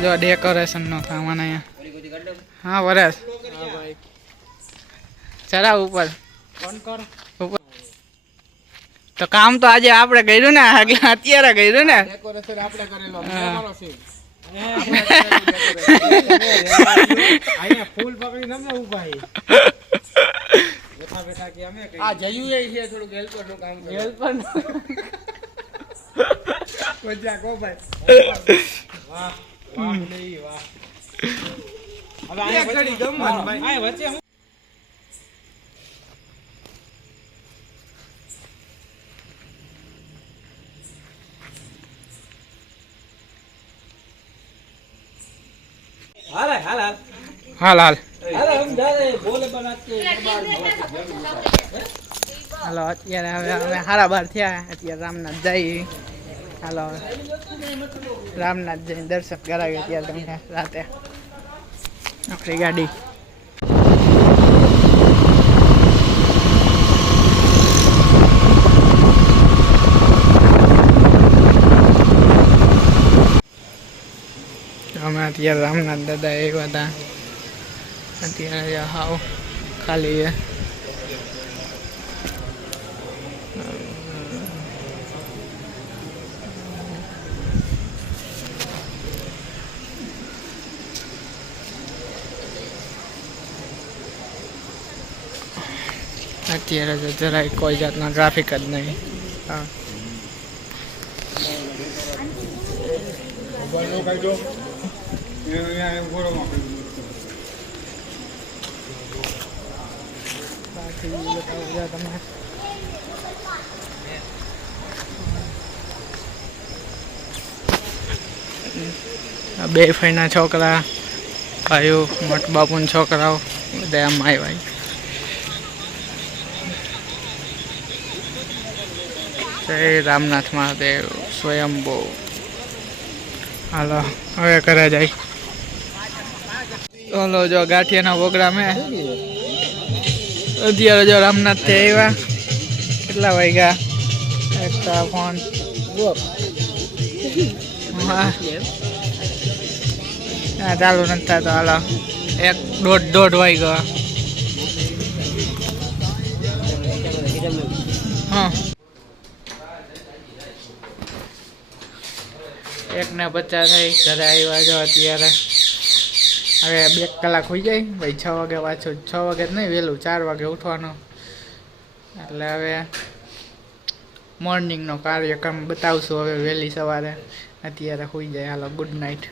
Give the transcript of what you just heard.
ડેકોરેશનનો સામાન અહીંયા. હા વરસ ચરા ઉપર. તો કામ તો આજે આપણે કર્યું ને અત્યારે કર્યું ને. ડેકોરેશન આપણે નું મજા કો ભાઈ વાહ વાહ નહીં વાહ હવે આયા ઘડી ગમવાનું ભાઈ આયા વચ્ચે હું હાલ હાલ હાલ હાલ હાલ અરે હમ જારે બોલે બનાતે હાલો અત્યારે હવે અમે સારા બાર થયા અત્યારે રામનાથ જઈએ હાલો રામનાથ જઈને દર્શન કરાવીએ અત્યારે તમને રાતે આપણી ગાડી અમે અત્યારે રામનાથ દાદા આવ્યા હતા અત્યારે હાવ ખાલી અત્યારે તો જરાય કોઈ જાતનો ટ્રાફિક જ નહીં હા બાકી બતાવો જો તમે આ બે ફઈના છોકરા ભાઈઓ મોટ બાપુના છોકરાઓ બધા આમ આવ્યા જય રામનાથ મહાદેવ સ્વયંભો. હાલો, હવે કરે જાય ઓલો જો ગાંઠિયાનો પ્રોગ્રામ હે અત્યારે જો રામનાથથી આવ્યા કેટલા વાગ્યા? એક ફોન. હા. ચાલુ નથી થતો, હાલો. એક દોઢ દોઢ વાગ્યો. હા. એક ને પચાસ થઈ, ઘરે આવ્યા જો અત્યારે. હવે બે કલાક હોઈ જાય, ભાઈ છ વાગે પાછું, છ વાગે જ નહીં, વહેલું, ચાર વાગે ઉઠવાનું. એટલે હવે મોર્નિંગનો કાર્યક્રમ બતાવશું હવે વહેલી સવારે. અત્યારે હોઈ જાય, હાલો ગુડ નાઇટ